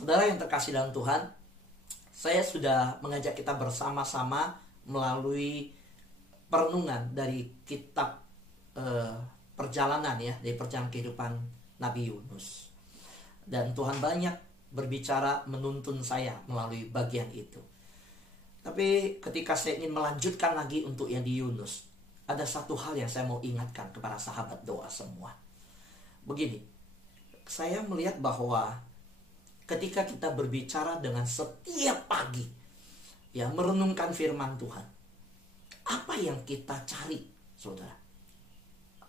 Saudara yang terkasih dalam Tuhan, saya sudah mengajak kita bersama-sama melalui perenungan dari kitab perjalanan ya, dari perjalanan kehidupan Nabi Yunus. Dan Tuhan banyak berbicara menuntun saya melalui bagian itu. Tapi ketika saya ingin melanjutkan lagi untuk yang di Yunus, ada satu hal yang saya mau ingatkan kepada sahabat doa semua. Begini, saya melihat bahwa ketika kita berbicara dengan setiap pagi, ya, merenungkan firman Tuhan, apa yang kita cari, saudara?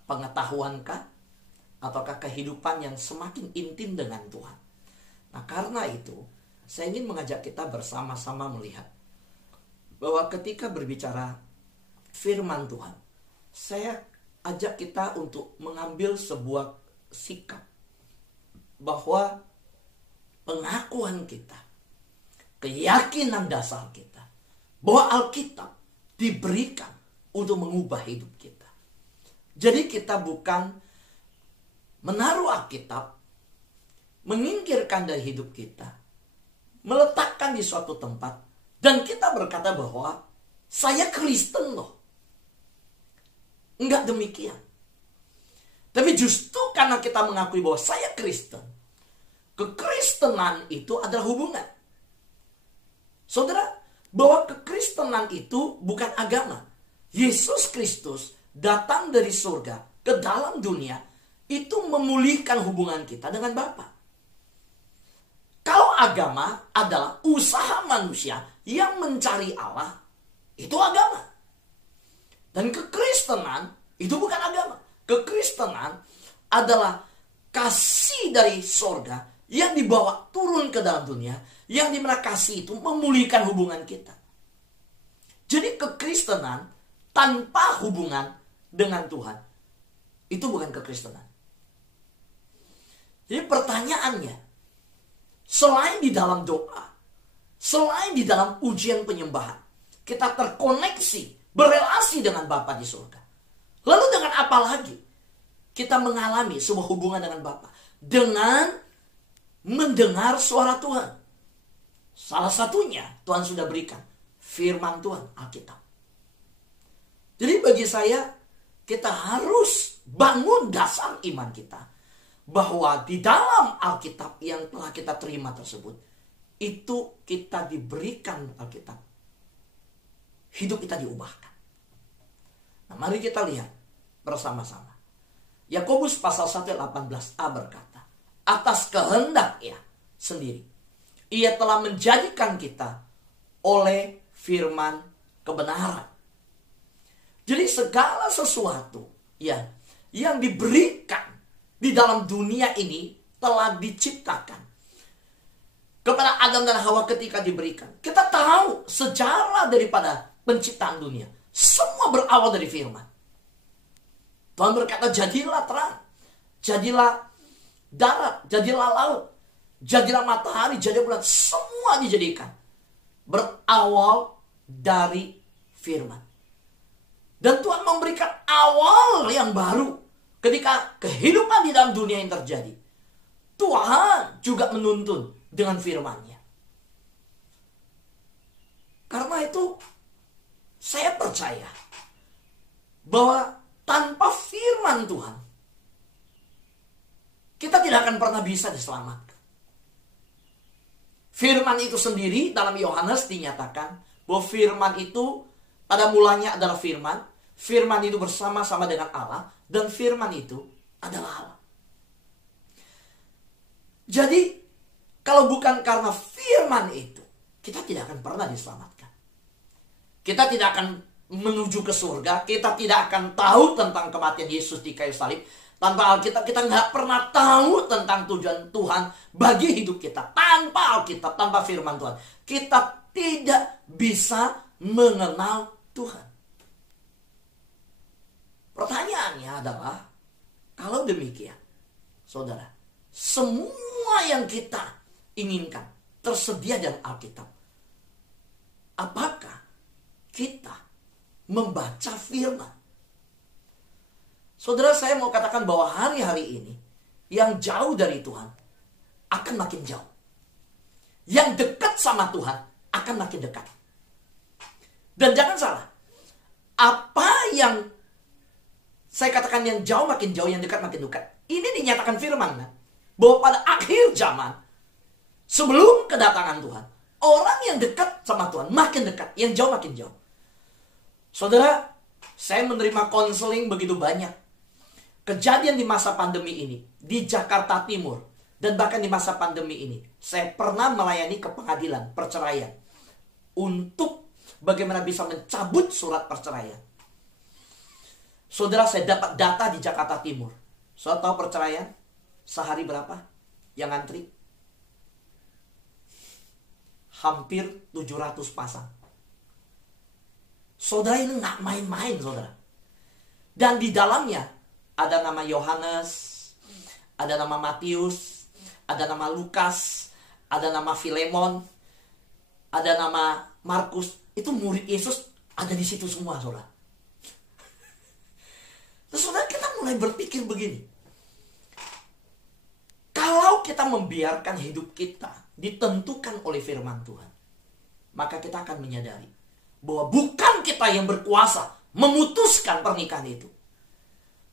Pengetahuankah? Ataukah kehidupan yang semakin intim dengan Tuhan? Nah, karena itu, saya ingin mengajak kita bersama-sama melihat bahwa ketika berbicara firman Tuhan, saya ajak kita untuk mengambil sebuah sikap bahwa pengakuan kita, keyakinan dasar kita, bahwa Alkitab diberikan untuk mengubah hidup kita. Jadi kita bukan menaruh Alkitab, menyingkirkan dari hidup kita, meletakkan di suatu tempat, dan kita berkata bahwa saya Kristen loh. Enggak demikian. Tapi justru karena kita mengakui bahwa saya Kristen, kekristenan itu adalah hubungan. Saudara, bahwa kekristenan itu bukan agama. Yesus Kristus datang dari surga ke dalam dunia, itu memulihkan hubungan kita dengan Bapa. Kalau agama adalah usaha manusia yang mencari Allah, itu agama. Dan kekristenan itu bukan agama. Kekristenan adalah kasih dari surga yang dibawa turun ke dalam dunia, yang dimana kasih itu memulihkan hubungan kita. Jadi kekristenan tanpa hubungan dengan Tuhan, itu bukan kekristenan. Jadi pertanyaannya, selain di dalam doa, selain di dalam ujian penyembahan, kita terkoneksi, berelasi dengan Bapa di surga. Lalu dengan apa lagi kita mengalami sebuah hubungan dengan Bapa? Dengan mendengar suara Tuhan. Salah satunya Tuhan sudah berikan firman Tuhan, Alkitab. Jadi bagi saya, kita harus bangun dasar iman kita, bahwa di dalam Alkitab yang telah kita terima tersebut, itu kita diberikan Alkitab, hidup kita diubahkan. Nah, mari kita lihat bersama-sama. Yakobus pasal 1 ayat 18a berkata, atas kehendaknya sendiri, ia telah menjadikan kita oleh firman kebenaran. Jadi segala sesuatu ya yang diberikan di dalam dunia ini telah diciptakan kepada Adam dan Hawa ketika diberikan. Kita tahu sejarah daripada penciptaan dunia, semua berawal dari firman. Tuhan berkata, jadilah terang, jadilah darat, jadilah laut, jadilah matahari, jadilah bulan. Semua dijadikan berawal dari firman. Dan Tuhan memberikan awal yang baru ketika kehidupan di dalam dunia yang terjadi. Tuhan juga menuntun dengan firman-Nya. Karena itu saya percaya bahwa tanpa firman Tuhan, kita tidak akan pernah bisa diselamatkan. Firman itu sendiri dalam Yohanes dinyatakan bahwa firman itu pada mulanya adalah firman. Firman itu bersama-sama dengan Allah, dan firman itu adalah Allah. Jadi kalau bukan karena firman itu, kita tidak akan pernah diselamatkan. Kita tidak akan menuju ke surga. Kita tidak akan tahu tentang kematian Yesus di kayu salib. Tanpa Alkitab kita nggak pernah tahu tentang tujuan Tuhan bagi hidup kita. Tanpa Alkitab, tanpa firman Tuhan, kita tidak bisa mengenal Tuhan. Pertanyaannya adalah, kalau demikian, saudara, semua yang kita inginkan tersedia dalam Alkitab. Apakah kita membaca firman? Saudara, saya mau katakan bahwa hari-hari ini yang jauh dari Tuhan akan makin jauh. yang dekat sama Tuhan akan makin dekat. Dan jangan salah, apa yang saya katakan yang jauh makin jauh, yang dekat makin dekat, ini dinyatakan firman kan? Bahwa pada akhir zaman, sebelum kedatangan Tuhan, orang yang dekat sama Tuhan makin dekat, yang jauh makin jauh. Saudara, saya menerima konseling begitu banyak. Kejadian di masa pandemi ini, di Jakarta Timur, dan bahkan di masa pandemi ini, saya pernah melayani ke pengadilan perceraian untuk bagaimana bisa mencabut surat perceraian. Saudara, saya dapat data di Jakarta Timur. Saudara tahu perceraian sehari berapa yang antri? Hampir 700 pasang. Saudara, ini nggak main-main, saudara. Dan di dalamnya ada nama Yohanes, ada nama Matius, ada nama Lukas, ada nama Filemon, ada nama Markus. Itu murid Yesus ada di situ semua, saudara. Terus saudara, kita mulai berpikir begini. Kalau kita membiarkan hidup kita ditentukan oleh firman Tuhan, maka kita akan menyadari bahwa bukan kita yang berkuasa memutuskan pernikahan itu.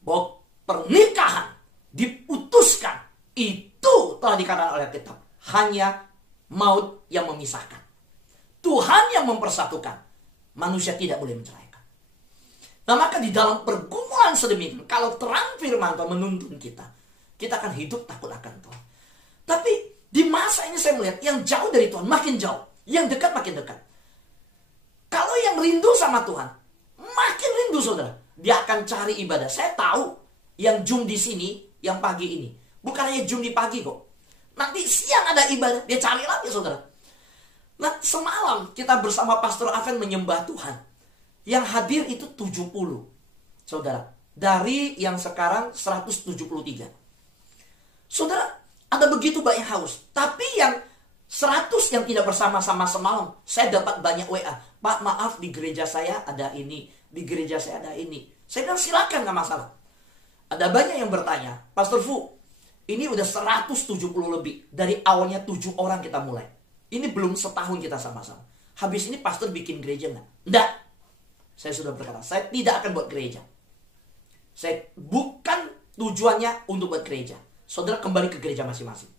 Bahwa pernikahan diputuskan itu telah dikatakan oleh kitab, hanya maut yang memisahkan. Tuhan yang mempersatukan, manusia tidak boleh menceraikan. Nah, maka di dalam pergumulan sedemikian, kalau terang firman Tuhan menuntun kita, kita akan hidup takut akan Tuhan. Tapi di masa ini saya melihat yang jauh dari Tuhan makin jauh, yang dekat makin dekat. Kalau yang rindu sama Tuhan makin rindu, saudara, dia akan cari ibadah. Saya tahu yang Zoom di sini, yang pagi ini, bukan hanya Zoom di pagi kok. Nanti siang ada ibadah, dia cari lagi, saudara. Nah, semalam kita bersama Pastor Aven menyembah Tuhan. Yang hadir itu 70, saudara. Dari yang sekarang 173. Saudara, ada begitu banyak haus. Tapi yang 100 yang tidak bersama-sama semalam, saya dapat banyak WA. Pak, maaf, di gereja saya ada ini, di gereja saya ada ini. Saya bilang silakan, gak masalah. Ada banyak yang bertanya, Pastor Fu, ini udah 170 lebih. Dari awalnya 7 orang kita mulai. Ini belum setahun kita sama-sama. Habis ini pastor bikin gereja nggak? Nggak. Saya sudah berkata, saya tidak akan buat gereja. Saya bukan tujuannya untuk buat gereja. Saudara kembali ke gereja masing-masing.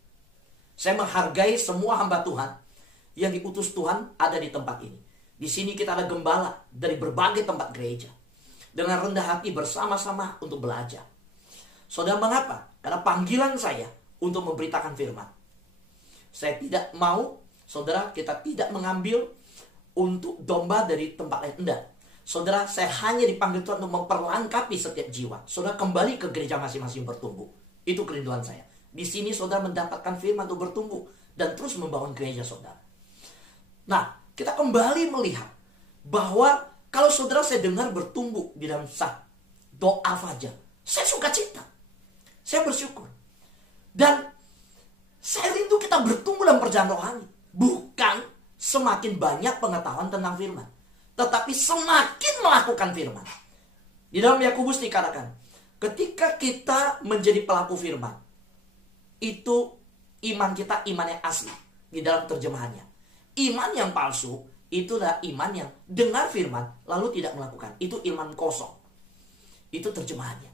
Saya menghargai semua hamba Tuhan yang diutus Tuhan ada di tempat ini. Di sini kita ada gembala dari berbagai tempat gereja. Dengan rendah hati bersama-sama untuk belajar. Saudara, mengapa? Karena panggilan saya untuk memberitakan firman. Saya tidak mau, saudara, kita tidak mengambil untuk domba dari tempat lain. Enggak. Saudara, saya hanya dipanggil Tuhan untuk memperlengkapi setiap jiwa. Saudara kembali ke gereja masing-masing bertumbuh. Itu kerinduan saya. Di sini saudara mendapatkan firman untuk bertumbuh dan terus membangun gereja saudara. Nah, kita kembali melihat bahwa kalau saudara saya dengar bertumbuh di dalam sah doa fajar, saya suka cita. Saya bersyukur. Dan saya rindu kita bertumbuh dalam perjalanan rohani. Bukan semakin banyak pengetahuan tentang firman, tetapi semakin melakukan firman. Di dalam Yakobus dikatakan, ketika kita menjadi pelaku firman, itu iman kita iman yang asli. Di dalam terjemahannya, iman yang palsu itu adalah iman yang dengar firman lalu tidak melakukan. Itu iman kosong. Itu terjemahannya.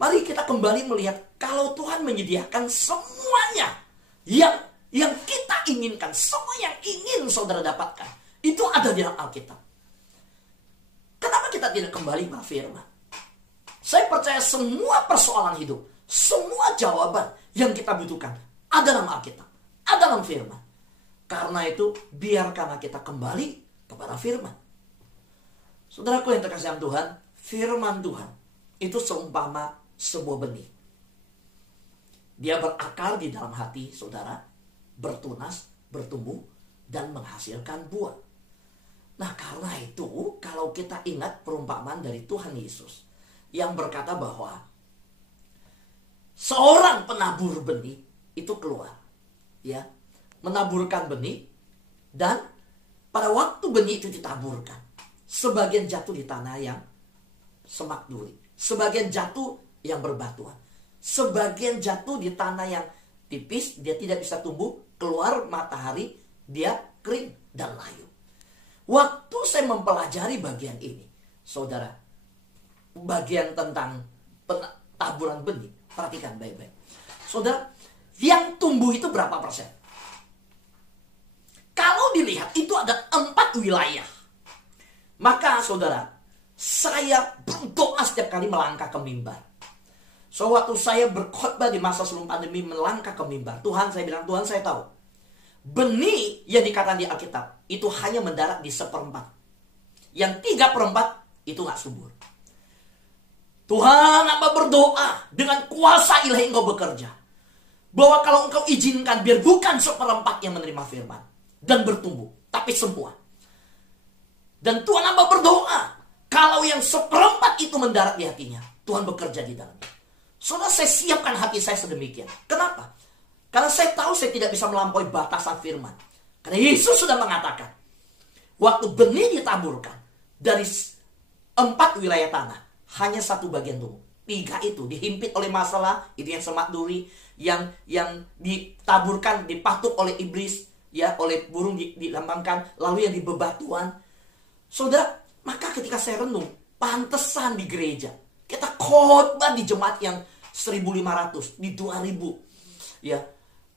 Mari kita kembali melihat kalau Tuhan menyediakan semuanya yang kita inginkan, semua yang ingin saudara dapatkan, itu ada di dalam Alkitab. Kenapa kita tidak kembali ke firman? Saya percaya semua persoalan hidup, semua jawaban yang kita butuhkan ada dalam Alkitab, ada dalam firman. Karena itu biarkanlah kita kembali kepada firman. Saudaraku yang terkasih dalam Tuhan, firman Tuhan itu seumpama sebuah benih. Dia berakar di dalam hati saudara, bertunas, bertumbuh, dan menghasilkan buah. Nah, karena itu kalau kita ingat perumpamaan dari Tuhan Yesus yang berkata bahwa seorang penabur benih itu keluar, ya, menaburkan benih, dan pada waktu benih itu ditaburkan, sebagian jatuh di tanah yang semak duri, sebagian jatuh yang berbatuan, sebagian jatuh di tanah yang tipis, dia tidak bisa tumbuh, keluar matahari, dia kering dan layu. Waktu saya mempelajari bagian ini, saudara, bagian tentang taburan benih, perhatikan baik-baik. Saudara, yang tumbuh itu berapa persen? Kalau dilihat itu ada 4 wilayah. Maka saudara, saya berdoa setiap kali melangkah ke mimbar. So waktu saya berkhotbah di masa sebelum pandemi melangkah ke mimbar, Tuhan, saya bilang, Tuhan, saya tahu benih yang dikatakan di Alkitab itu hanya mendarat di 1/4. Yang 3/4 itu gak subur. Tuhan, hamba berdoa dengan kuasa ilahi Engkau bekerja, bahwa kalau Engkau izinkan, biar bukan 1/4 yang menerima firman dan bertumbuh, tapi semua. Dan Tuhan, hamba berdoa, kalau yang 1/4 itu mendarat di hatinya, Tuhan bekerja di dalamnya. Saudara, saya siapkan hati saya sedemikian. Kenapa? Karena saya tahu saya tidak bisa melampaui batasan firman. Karena Yesus sudah mengatakan, waktu benih ditaburkan dari 4 wilayah tanah, hanya 1 bagian tumbuh. 3 itu dihimpit oleh masalah, itu yang semak duri, yang ditaburkan, dipatuk oleh iblis, ya, oleh burung dilambangkan, lalu yang di bebatuan. Saudara, maka ketika saya renung, pantesan di gereja kita khotbah di jemaat yang 1.500, di 2.000. Ya,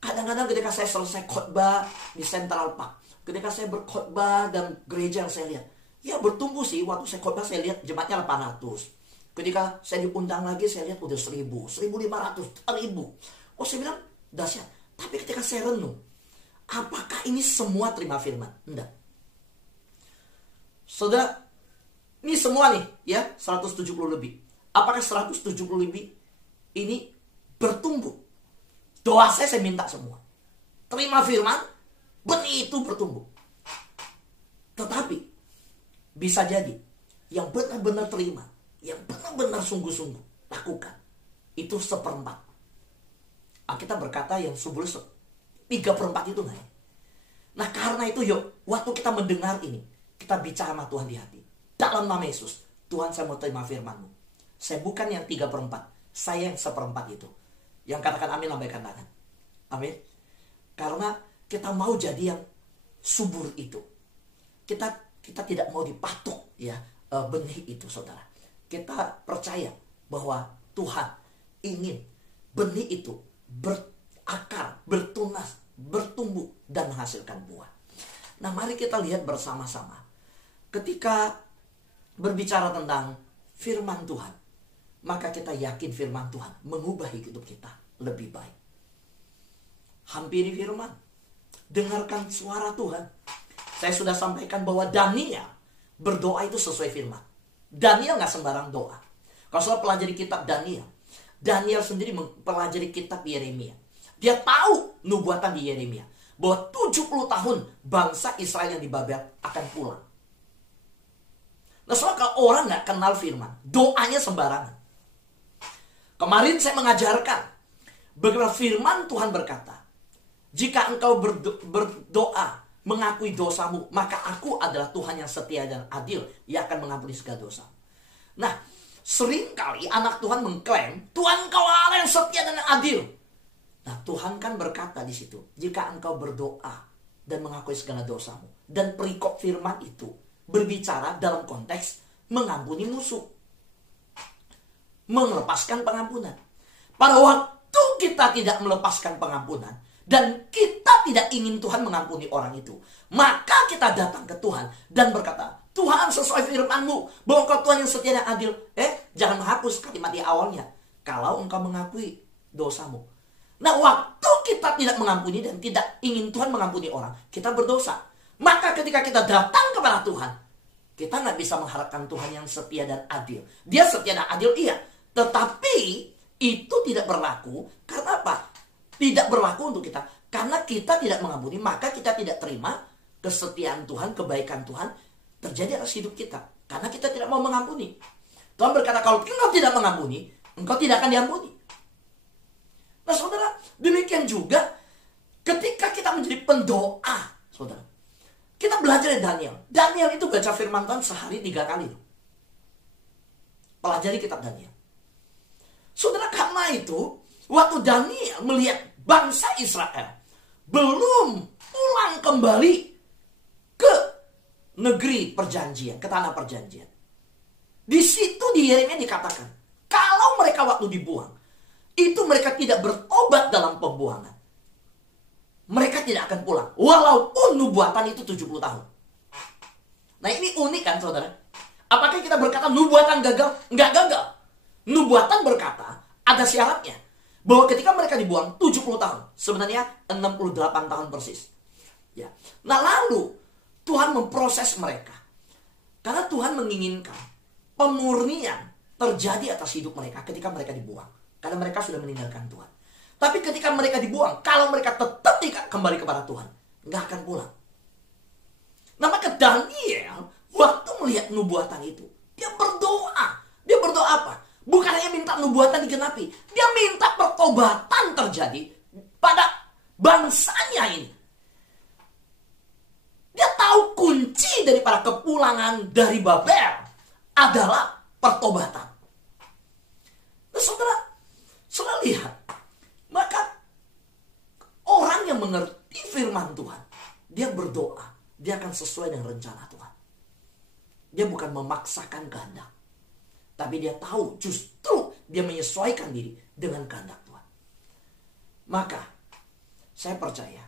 kadang-kadang ketika saya selesai khotbah di Central Park, ketika saya berkhotbah dan gereja yang saya lihat, ya bertumbuh sih. Waktu saya khotbah saya lihat jemaatnya 800. Ketika saya diundang lagi saya lihat udah 1.000, 1.500, 1.000. Oh, saya bilang dahsyat. Tapi ketika saya renung, apakah ini semua terima firman? Enggak. Saudara, ini semua nih ya, 170 lebih. Apakah 170 lebih ini bertumbuh? Doa saya minta semua. Terima firman, benih itu bertumbuh. Tetapi bisa jadi yang benar-benar terima, yang benar-benar sungguh-sungguh lakukan, itu 1/4. Alkitab berkata yang subur 3/4 itu nggak ya? Nah, karena itu yuk, waktu kita mendengar ini, kita bicara sama Tuhan di hati. Dalam nama Yesus, Tuhan, saya mau terima firman-Mu. Saya bukan yang 3/4, saya yang 1/4 itu. Yang katakan amin, lambaikan tangan. Amin. Karena kita mau jadi yang subur itu. Kita tidak mau dipatuk ya benih itu, saudara. Kita percaya bahwa Tuhan ingin benih itu berakar, bertunas, bertumbuh dan menghasilkan buah. Nah, mari kita lihat bersama-sama. Ketika berbicara tentang firman Tuhan, maka kita yakin firman Tuhan mengubah hidup kita lebih baik. Hampiri firman. Dengarkan suara Tuhan. Saya sudah sampaikan bahwa Daniel berdoa itu sesuai firman. Daniel gak sembarang doa. Kalau saudara pelajari kitab Daniel, Daniel sendiri mempelajari kitab Yeremia. Dia tahu nubuatan di Yeremia, bahwa 70 tahun bangsa Israel yang di Babel akan pulang. Nah, soalnya kalau orang gak kenal firman, doanya sembarangan. Kemarin saya mengajarkan bagaimana firman Tuhan berkata, jika engkau berdoa mengakui dosamu, maka aku adalah Tuhan yang setia dan adil, yang akan mengampuni segala dosa. Nah, seringkali anak Tuhan mengklaim, Tuhan engkau Allah yang setia dan adil. Nah, Tuhan kan berkata di situ, jika engkau berdoa dan mengakui segala dosamu, dan perikop firman itu berbicara dalam konteks mengampuni musuh, melepaskan pengampunan. Pada waktu kita tidak melepaskan pengampunan dan kita tidak ingin Tuhan mengampuni orang itu, maka kita datang ke Tuhan dan berkata, Tuhan, sesuai firman-Mu bahwa Engkau Tuhan yang setia dan adil. Jangan menghapus kalimat di awalnya, kalau engkau mengakui dosamu. Nah, waktu kita tidak mengampuni dan tidak ingin Tuhan mengampuni orang, kita berdosa. Maka ketika kita datang kepada Tuhan, kita nggak bisa mengharapkan Tuhan yang setia dan adil. Dia setia dan adil, iya. Tetapi itu tidak berlaku. Karena apa? Tidak berlaku untuk kita. Karena kita tidak mengampuni, maka kita tidak terima kesetiaan Tuhan, kebaikan Tuhan terjadi atas hidup kita. Karena kita tidak mau mengampuni. Tuhan berkata, kalau engkau tidak mengampuni, engkau tidak akan diampuni. Nah, saudara, demikian juga ketika kita menjadi pendoa, saudara. Kita belajar dari Daniel. Daniel itu baca firman Tuhan sehari 3 kali. Pelajari kitab Daniel. Saudara, karena itu, waktu Daniel melihat bangsa Israel belum pulang kembali ke negeri perjanjian, ke tanah perjanjian. Di situ di Yeremia dikatakan, kalau mereka waktu dibuang, itu mereka tidak bertobat dalam pembuangan, mereka tidak akan pulang, walaupun nubuatan itu 70 tahun. Nah ini unik kan saudara? Apakah kita berkata nubuatan gagal? Enggak gagal. Nubuatan berkata, ada syaratnya, bahwa ketika mereka dibuang 70 tahun, sebenarnya 68 tahun persis. Ya. Nah lalu Tuhan memproses mereka. Karena Tuhan menginginkan pemurnian terjadi atas hidup mereka ketika mereka dibuang. Karena mereka sudah meninggalkan Tuhan. Tapi ketika mereka dibuang, kalau mereka tetap kembali kepada Tuhan, nggak akan pulang. Nah maka Daniel waktu melihat nubuatan itu, dia berdoa. Dia berdoa apa? Bukan hanya minta nubuatan digenapi, dia minta pertobatan terjadi pada bangsanya ini. Dia tahu kunci daripada kepulangan dari Babel adalah pertobatan. Nah, saudara lihat, maka orang yang mengerti firman Tuhan, dia berdoa, dia akan sesuai dengan rencana Tuhan. Dia bukan memaksakan kehendak, tapi dia tahu justru dia menyesuaikan diri dengan kehendak Tuhan. Maka saya percaya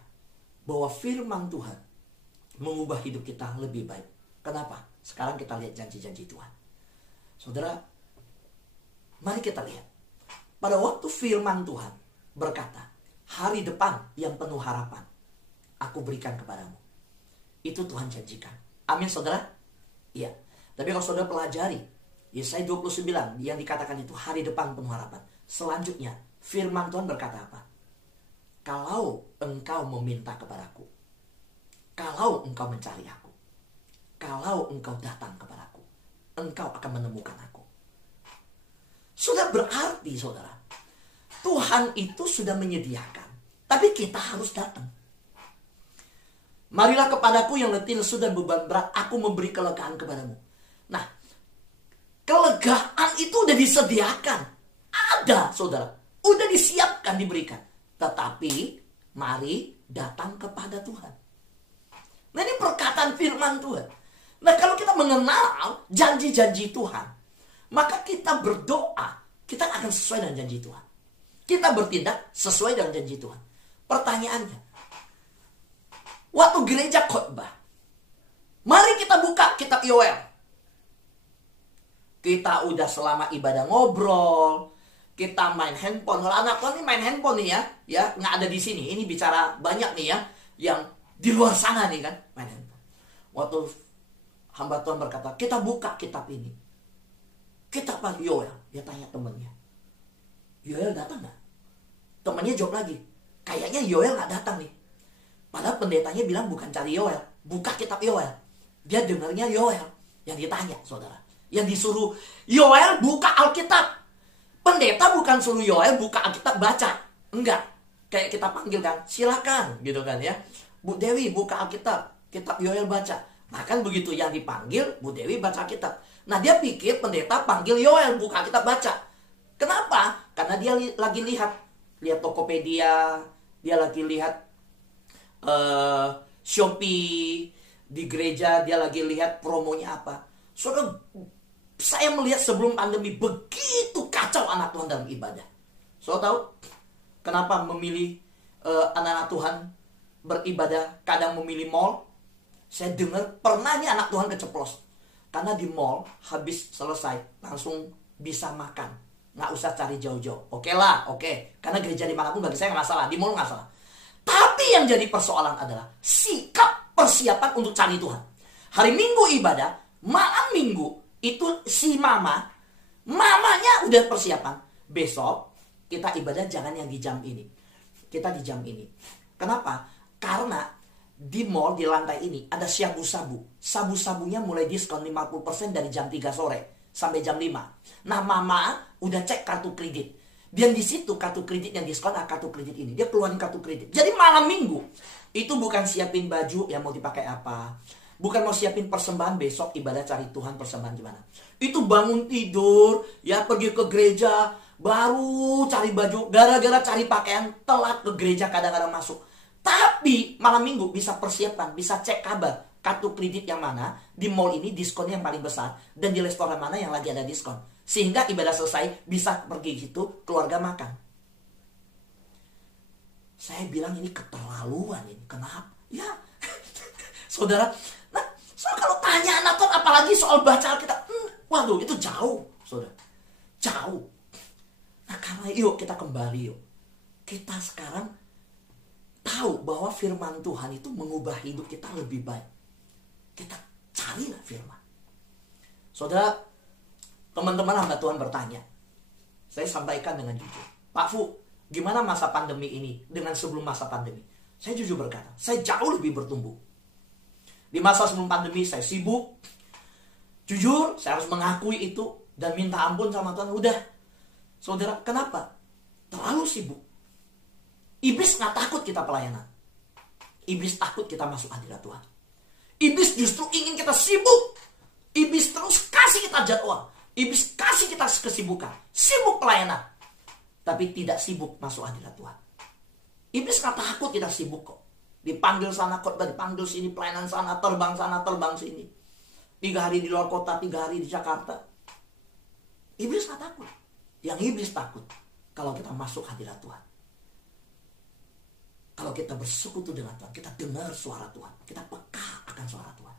bahwa firman Tuhan mengubah hidup kita lebih baik. Kenapa? Sekarang kita lihat janji-janji Tuhan. Saudara, mari kita lihat. Pada waktu firman Tuhan berkata, hari depan yang penuh harapan aku berikan kepadamu. Itu Tuhan janjikan. Amin saudara? Iya. Tapi kalau saudara pelajari Yesaya 29 yang dikatakan itu hari depan penuh harapan. Selanjutnya firman Tuhan berkata apa? Kalau engkau meminta kepadaku, kalau engkau mencari aku, kalau engkau datang kepadaku, engkau akan menemukan aku. Sudah berarti saudara, Tuhan itu sudah menyediakan, tapi kita harus datang. Marilah kepadaku yang letih lesu dan beban berat, aku memberi kelegaan kepadamu. Nah, kelegaan itu udah disediakan. Ada saudara, udah disiapkan diberikan. Tetapi mari datang kepada Tuhan. Nah ini perkataan firman Tuhan. Nah kalau kita mengenal janji-janji Tuhan, maka kita berdoa, kita akan sesuai dengan janji Tuhan. Kita bertindak sesuai dengan janji Tuhan. Pertanyaannya, waktu gereja khotbah, mari kita buka kitab Yoel. Kita udah selama ibadah ngobrol, kita main handphone. Kalau anak Tuhan ini main handphone nih ya nggak ada di sini. Ini bicara banyak nih ya, yang di luar sana nih kan, main handphone. Waktu hamba Tuhan berkata, kita buka kitab ini. Kitab Yoel. Dia tanya temannya, Yoel datang gak? Temannya jawab lagi, kayaknya Yoel gak datang nih. Padahal pendetanya bilang bukan cari Yoel, buka kitab Yoel. Dia dengarnya Yoel. Yang ditanya saudara, yang disuruh Yoel buka Alkitab. Pendeta bukan suruh Yoel buka Alkitab baca. Enggak, kayak kita panggil kan, silakan gitu kan ya, Bu Dewi buka Alkitab, kitab Yoel baca. Nah kan begitu yang dipanggil, Bu Dewi baca Alkitab. Nah dia pikir pendeta panggil Yoel buka Alkitab baca. Kenapa? Karena dia lagi lihat Tokopedia, dia lagi lihat Shopee di gereja, dia lagi lihat promonya apa. Saudara, saya melihat sebelum pandemi begitu kacau anak Tuhan dalam ibadah. Saudara tahu kenapa memilih anak-anak Tuhan beribadah kadang memilih mall? Saya dengar pernah nih anak Tuhan keceplos. Karena di mall habis selesai langsung bisa makan, nggak usah cari jauh-jauh. Oke lah, oke. Karena gereja dimanapun bagi saya nggak masalah, di mall nggak salah. Tapi yang jadi persoalan adalah sikap persiapan untuk cari Tuhan. Hari Minggu ibadah, malam Minggu itu si mamanya udah persiapan. Besok kita ibadah jangan yang di jam ini, kita di jam ini. Kenapa? Karena di mall di lantai ini ada syabu-sabu. Sabu-sabunya mulai diskon 50% dari jam 3 sore sampai jam 5. Nah mama udah cek kartu kredit. Dan di situ kartu kredit yang diskon kartu kredit ini. Dia keluarin kartu kredit. Jadi malam Minggu itu bukan siapin baju yang mau dipakai apa, bukan mau siapin persembahan besok ibadah cari Tuhan persembahan gimana. Itu bangun tidur, ya pergi ke gereja, baru cari baju, gara-gara cari pakaian, telat ke gereja kadang-kadang masuk. Tapi malam minggu bisa persiapan, bisa cek kabar, kartu kredit yang mana, di mall ini diskonnya yang paling besar, dan di restoran mana yang lagi ada diskon. Sehingga ibadah selesai, bisa pergi gitu, keluarga makan. Saya bilang ini keterlaluan ini, kenapa? Ya, saudara, nah, kalau tanya anak Tuhan, apalagi soal baca Alkitab, waduh itu jauh, saudara, jauh. Nah karena yuk kita kembali yuk, kita sekarang tahu bahwa firman Tuhan itu mengubah hidup kita lebih baik. Kita carilah firman. Saudara, teman-teman hamba Tuhan bertanya, saya sampaikan dengan jujur, Pak Fu, gimana masa pandemi ini dengan sebelum masa pandemi? Saya jujur berkata, saya jauh lebih bertumbuh. Di masa sebelum pandemi saya sibuk, jujur saya harus mengakui itu dan minta ampun sama Tuhan. Udah, saudara, kenapa? Terlalu sibuk. Iblis gak takut kita pelayanan. Iblis takut kita masuk hadirat Tuhan. Iblis justru ingin kita sibuk. Iblis terus kasih kita jadwal. Iblis kasih kita kesibukan. Sibuk pelayanan. Tapi tidak sibuk masuk hadirat Tuhan. Iblis gak takut kita sibuk kok. Dipanggil sana khotbah, dipanggil sini, pelayanan sana, terbang sini. 3 hari di luar kota, 3 hari di Jakarta. Iblis gak takut. Yang iblis takut kalau kita masuk hadirat Tuhan. Kalau kita bersekutu dengan Tuhan, kita dengar suara Tuhan, kita peka akan suara Tuhan.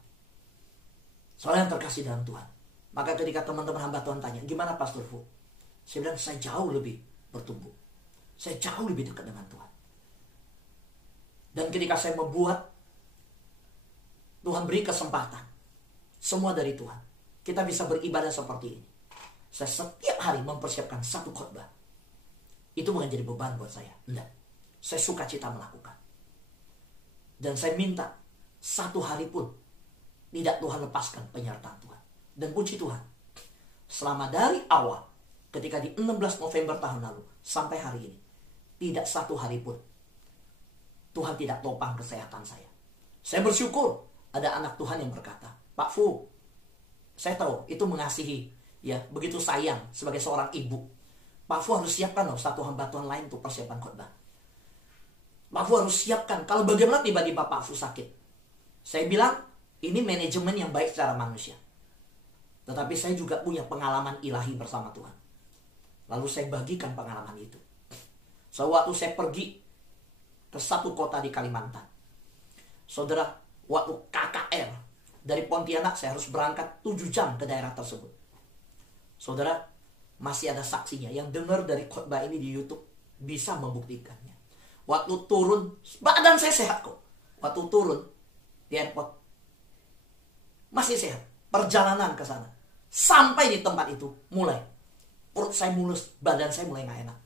Soalnya yang terkasih dalam Tuhan. Maka ketika teman-teman hamba Tuhan tanya, gimana Pastor Fu? Saya bilang, saya jauh lebih bertumbuh. Saya jauh lebih dekat dengan Tuhan. Dan ketika saya membuat, Tuhan beri kesempatan. Semua dari Tuhan. Kita bisa beribadah seperti ini. Saya setiap hari mempersiapkan satu khotbah. Itu bukan jadi beban buat saya. Enggak. Saya suka cita melakukan. Dan saya minta 1 hari pun tidak Tuhan lepaskan penyertaan Tuhan. Dan puji Tuhan, selama dari awal, ketika di 16 November tahun lalu, sampai hari ini, tidak 1 hari pun Tuhan tidak topang kesehatan saya. Saya bersyukur ada anak Tuhan yang berkata, Pak Fu, saya tahu itu mengasihi, ya, begitu sayang sebagai seorang ibu. Pak Fu harus siapkan loh satu hamba Tuhan lain untuk persiapan khotbah. Pak Fu harus siapkan. Kalau bagaimana tiba-tiba Pak Fu sakit? Saya bilang, ini manajemen yang baik secara manusia. Tetapi saya juga punya pengalaman ilahi bersama Tuhan. Lalu saya bagikan pengalaman itu. Sewaktu saya pergi ke satu kota di Kalimantan. Saudara, waktu KKR dari Pontianak saya harus berangkat 7 jam ke daerah tersebut. Saudara, masih ada saksinya yang dengar dari khotbah ini di YouTube bisa membuktikannya. Waktu turun, badan saya sehat kok. Waktu turun di airport, masih sehat. Perjalanan ke sana, sampai di tempat itu, mulai perut saya mulus, badan saya mulai gak enak.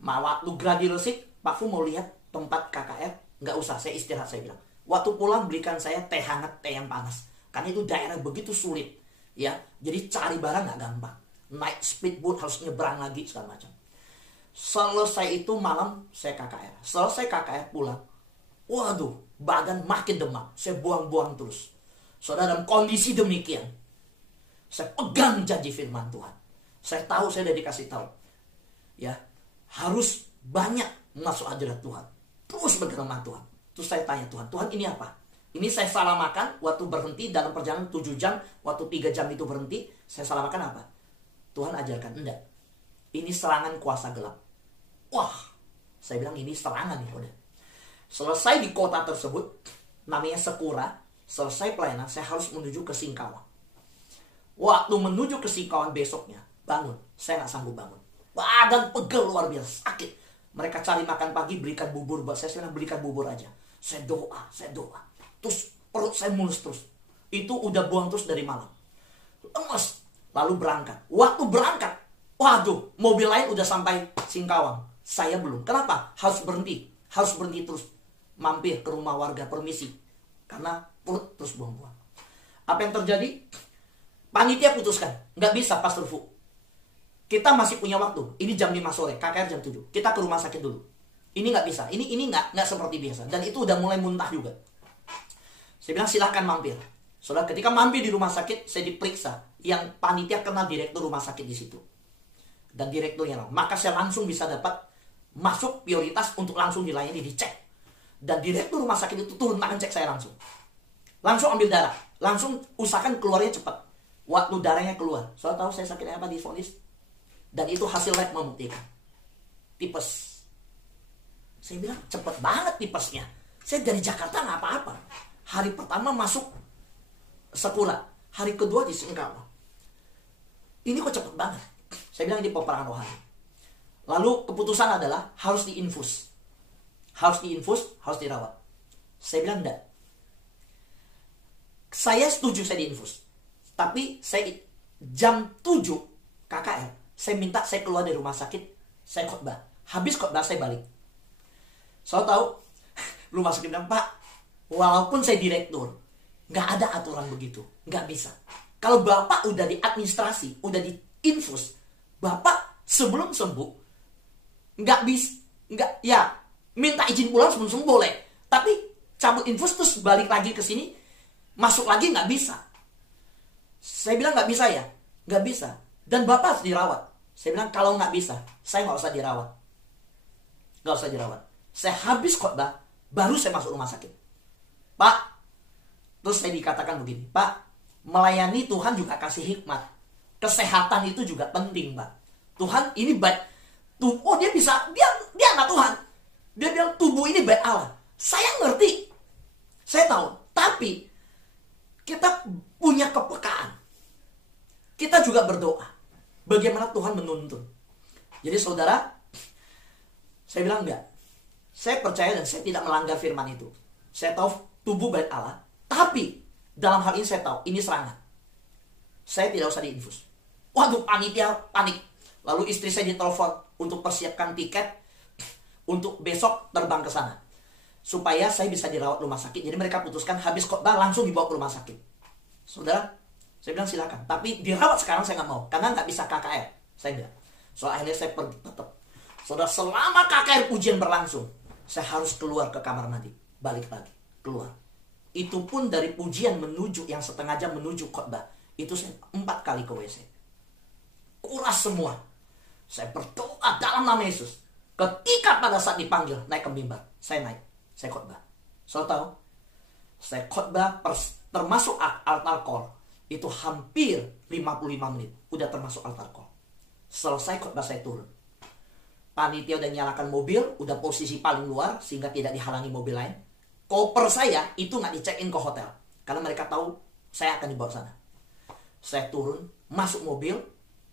Waktu gladi resik, Pak Fu mau lihat tempat KKR, gak usah, saya istirahat, saya bilang. Waktu pulang belikan saya teh hangat, teh yang panas. Karena itu daerah begitu sulit, ya. Jadi cari barang gak gampang. Naik speedboat harus nyebrang lagi segala macam. Selesai itu malam saya KKR. Selesai KKR pulang, waduh, badan makin demam. Saya buang-buang terus. Saudara, dalam kondisi demikian, saya pegang janji firman Tuhan. Saya tahu, saya udah dikasih tahu, ya, harus banyak masuk hadirat Tuhan, terus berkenan Tuhan. Terus saya tanya Tuhan, Tuhan ini apa? Ini saya salah makan waktu berhenti dalam perjalanan 7 jam, waktu 3 jam itu berhenti, saya salah makan apa? Tuhan ajarkan, enggak. Ini serangan kuasa gelap. Wah, saya bilang ini serangan ya udah. Selesai di kota tersebut, namanya Sekura, selesai pelayanan, saya harus menuju ke Singkawang. Waktu menuju ke Singkawang besoknya, bangun, saya nggak sanggup bangun. Badan pegel luar biasa, sakit. Mereka cari makan pagi, berikan bubur buat saya bilang berikan bubur aja. Saya doa. Terus perut saya mulus terus. Itu udah buang terus dari malam. Lemes. Lalu berangkat. Waktu berangkat, waduh, mobil lain udah sampai Singkawang. Saya belum. Kenapa? Harus berhenti terus. Mampir ke rumah warga, permisi. Karena perut terus buang-buang. Apa yang terjadi? Panitia putuskan, nggak bisa Pastor Fu. Kita masih punya waktu. Ini jam 5 sore, KKR jam 7. Kita ke rumah sakit dulu. Ini nggak bisa. Ini nggak seperti biasa. Dan itu udah mulai muntah juga. Saya bilang silahkan mampir. Saudara, ketika mampir di rumah sakit, saya diperiksa. Yang panitia kenal direktur rumah sakit di situ. dan direkturnya. Maka saya langsung bisa dapat masuk prioritas untuk langsung dilayani, dicek. Dan direktur rumah sakit itu turun tangan cek saya langsung. Langsung ambil darah, langsung usahakan keluarnya cepat. Waktu darahnya keluar, soalnya tahu saya sakit apa divonis. Dan itu hasil lab membuktikan tipes. Saya bilang cepet banget tipesnya. Saya dari Jakarta nggak apa-apa. Hari pertama masuk sekolah, hari kedua di Singkawang. Ini kok cepet banget. Saya bilang ini peperangan rohani. Lalu keputusan adalah harus diinfus. Harus diinfus, harus dirawat. Saya bilang enggak. Saya setuju saya diinfus. Tapi saya jam 7 KKR, saya minta saya keluar dari rumah sakit, saya khotbah. Habis khotbah saya balik. Saya tahu rumah sakit bilang, Pak, walaupun saya direktur, nggak ada aturan begitu, nggak bisa. Kalau Bapak udah di administrasi, udah di infus, Bapak sebelum sembuh, nggak bisa, nggak, ya minta izin pulang sebelum sembuh boleh, tapi cabut infus terus balik lagi ke sini, masuk lagi nggak bisa. Saya bilang nggak bisa ya, nggak bisa. Dan Bapak harus dirawat. Saya bilang kalau nggak bisa, saya nggak usah dirawat, nggak usah dirawat. Saya habis khotbah, baru saya masuk rumah sakit. Pak, terus saya dikatakan begini, Pak, melayani Tuhan juga kasih hikmat. Kesehatan itu juga penting, Pak. Tuhan ini baik. Oh, dia bisa, dia anak Tuhan. Dia bilang tubuh ini baik Allah. Saya ngerti, saya tahu. Tapi kita punya kepekaan. Kita juga berdoa. Bagaimana Tuhan menuntun. Jadi saudara, saya bilang enggak. Saya percaya dan saya tidak melanggar firman itu. Saya tahu tubuh baik Allah. Tapi dalam hal ini saya tahu ini serangan. Saya tidak usah diinfus. Waduh, panitia panik. Lalu istri saya ditelepon untuk persiapkan tiket untuk besok terbang ke sana. Supaya saya bisa dirawat rumah sakit. Jadi mereka putuskan habis khotbah langsung dibawa ke rumah sakit. Saudara, saya bilang silakan. Tapi dirawat sekarang saya nggak mau. Karena nggak bisa KKR. Saya enggak. So akhirnya saya pergi tetap. Saudara, selama KKR ujian berlangsung, saya harus keluar ke kamar mandi. Balik lagi. Keluar. Itu pun dari pujian menuju yang setengah jam menuju khotbah. Itu saya 4 kali ke WC. Kuras semua. Saya berdoa dalam nama Yesus. Ketika pada saat dipanggil naik ke mimbar, saya naik. Saya khotbah. So tahu? Saya khotbah termasuk altar call. Itu hampir 55 menit. Udah termasuk altar call. Selesai khotbah saya turun. Panitia udah nyalakan mobil, udah posisi paling luar sehingga tidak dihalangi mobil lain. Koper saya itu nggak dicek-in ke hotel karena mereka tahu saya akan dibawa sana. Saya turun, masuk mobil,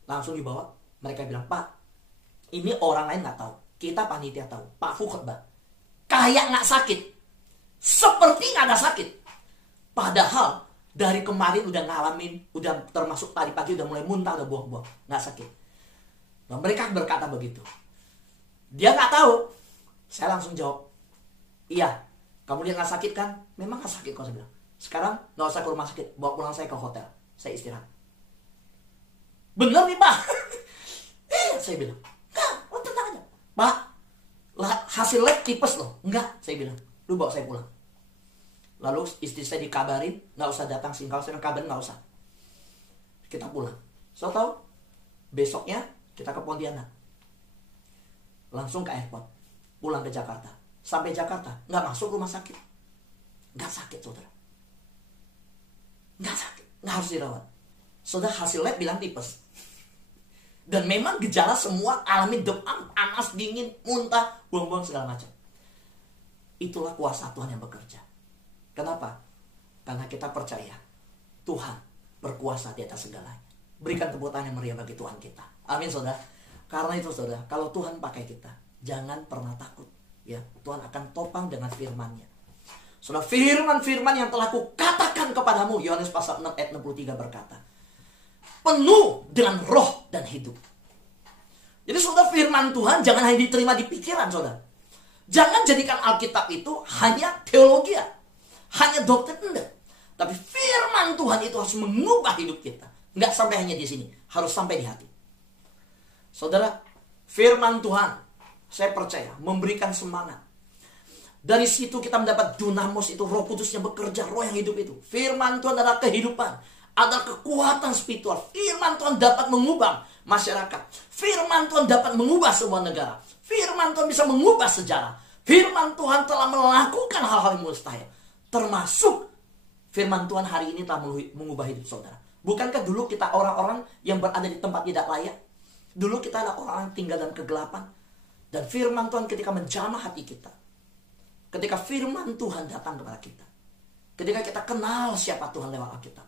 langsung dibawa. Mereka bilang, Pak, ini orang lain nggak tahu, kita panitia tahu. Pak Fu khotbah, kayak nggak sakit, seperti nggak ada sakit. Padahal dari kemarin udah ngalamin, udah termasuk tadi pagi udah mulai muntah, udah buang-buang, nggak sakit. Nah, mereka berkata begitu. Dia nggak tahu. Saya langsung jawab, iya, kamu lihat nggak sakit kan? Memang nggak sakit kok, saya bilang. Sekarang nggak usah ke rumah sakit, bawa pulang saya ke hotel, saya istirahat. Bener nih Pak. Saya bilang, enggak, lo tenang aja. Pak, hasil lab tipes loh. Enggak, saya bilang, lu bawa saya pulang. Lalu istri saya dikabarin, nggak usah datang Singkawang, saya kabarin nggak usah. Kita pulang. So tahu, besoknya kita ke Pontianak. Langsung ke airport, pulang ke Jakarta. Sampai Jakarta, nggak masuk rumah sakit. Nggak sakit, saudara. Nggak sakit, nggak harus dirawat. Saudara, hasil lab bilang tipes. Dan memang gejala semua alami demam, panas, dingin, muntah, buang-buang segala macam. Itulah kuasa Tuhan yang bekerja. Kenapa? Karena kita percaya Tuhan berkuasa di atas segalanya. Berikan tepuk tangan yang meriah bagi Tuhan kita. Amin, saudara. Karena itu, saudara, kalau Tuhan pakai kita, jangan pernah takut. Ya, Tuhan akan topang dengan firman-Nya. Saudara, firman-firman yang telah kukatakan kepadamu, Yohanes pasal 6 ayat 63 berkata, penuh dengan roh dan hidup. Jadi saudara, firman Tuhan jangan hanya diterima di pikiran, saudara. Jangan jadikan Alkitab itu hanya teologi, hanya doktrin, enggak. Tapi firman Tuhan itu harus mengubah hidup kita. Enggak sampai hanya di sini, harus sampai di hati. Saudara, firman Tuhan, saya percaya, memberikan semangat. Dari situ kita mendapat dunamos, itu Roh Kudusnya bekerja, roh yang hidup itu. Firman Tuhan adalah kehidupan. adalah kekuatan spiritual. Firman Tuhan dapat mengubah masyarakat. Firman Tuhan dapat mengubah sebuah negara. Firman Tuhan bisa mengubah sejarah. Firman Tuhan telah melakukan hal-hal yang mustahil. Termasuk firman Tuhan hari ini telah mengubah hidup saudara. Bukankah dulu kita orang-orang yang berada di tempat tidak layak? Dulu kita adalah orang yang tinggal dalam kegelapan. Dan firman Tuhan ketika menjamah hati kita. Ketika firman Tuhan datang kepada kita. Ketika kita kenal siapa Tuhan lewat Alkitab.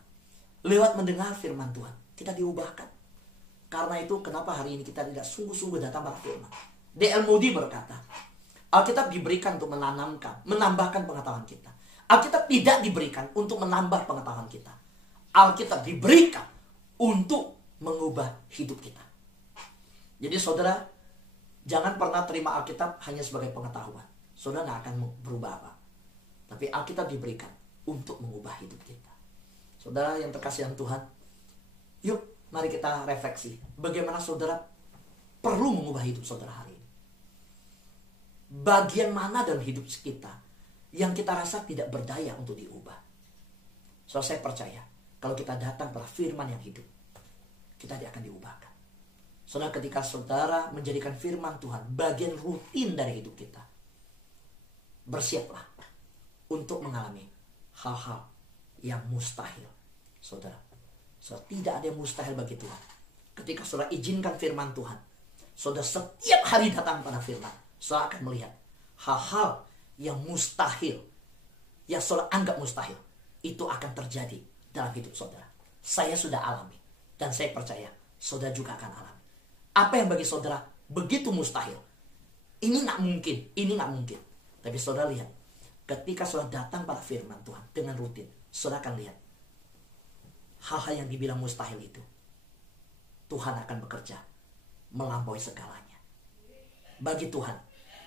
Lewat mendengar firman Tuhan. Kita diubahkan. Karena itu kenapa hari ini kita tidak sungguh-sungguh datang pada firman. D.L. Moody berkata, Alkitab diberikan untuk menambahkan pengetahuan kita. Alkitab tidak diberikan untuk menambah pengetahuan kita. Alkitab diberikan untuk mengubah hidup kita. Jadi saudara, jangan pernah terima Alkitab hanya sebagai pengetahuan. Saudara gak akan berubah apa. Tapi Alkitab diberikan untuk mengubah hidup kita. Saudara yang terkasih dalam Tuhan, yuk mari kita refleksi. Bagaimana saudara perlu mengubah hidup saudara hari ini. Bagian mana dalam hidup kita yang kita rasa tidak berdaya untuk diubah. So saya percaya, kalau kita datang pada firman yang hidup, kita tidak akan diubahkan. Saudara, ketika saudara menjadikan firman Tuhan bagian rutin dari hidup kita, bersiaplah untuk mengalami hal-hal yang mustahil. Saudara, tidak ada yang mustahil bagi Tuhan. Ketika saudara izinkan firman Tuhan, saudara setiap hari datang pada firman, saudara akan melihat hal-hal yang mustahil, yang saudara anggap mustahil, itu akan terjadi dalam hidup saudara. Saya sudah alami, dan saya percaya saudara juga akan alami. Apa yang bagi saudara begitu mustahil, ini gak mungkin. Tapi saudara lihat, ketika saudara datang pada firman Tuhan dengan rutin, saudara akan lihat hal-hal yang dibilang mustahil itu, Tuhan akan bekerja melampaui segalanya. Bagi Tuhan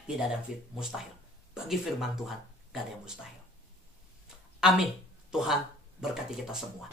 tidak ada yang mustahil. Bagi firman Tuhan gak ada yang mustahil. Amin. Tuhan berkati kita semua.